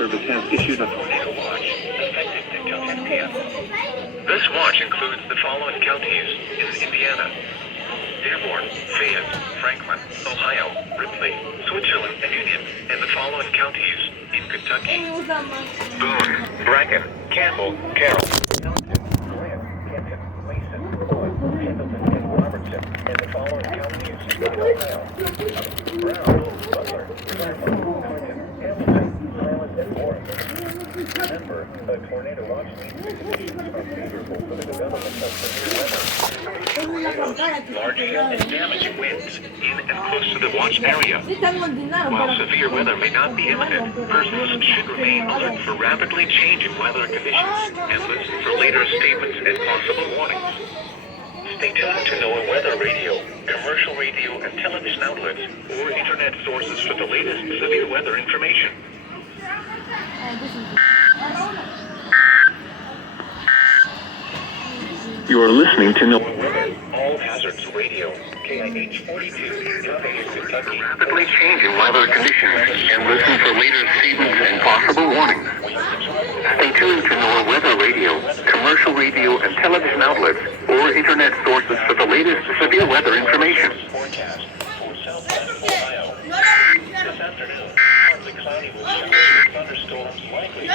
Service has issued a tornado watch effective until 10 p.m. This watch includes the following counties in Indiana: Dearborn, Fayette, Franklin, Ohio, Ripley, Switzerland, and Union, and the following counties in Kentucky: Boone, Bracken, Campbell, Carroll, Townsend, Grant, Kenton, Mason, Floyd, Pendleton, and Robertson, and the following counties in Ohio: Brown, Butler, Claremont, Norton, Hamilton, Highland, and Warren. Remember, a tornado watch means the conditions are favorable for the development of severe weather. Large hail and damage winds in and close to the watch area. While severe weather may not be imminent, persons should remain alert for rapidly changing weather conditions and listen for later statements and possible warnings. Stay tuned to NWR Weather Radio, commercial radio and television outlets, or internet sources for the latest severe weather information. You are listening to NWR Weather, All Hazards Radio, KIH 42, Kentucky. Rapidly changing weather conditions and listen for later statements and possible warnings. Stay tuned to NWR Weather Radio, commercial radio and television outlets, or internet sources for the latest severe weather information. Forecast for southwest Ohio. This afternoon, partly cloudy with showers and thunderstorms likely.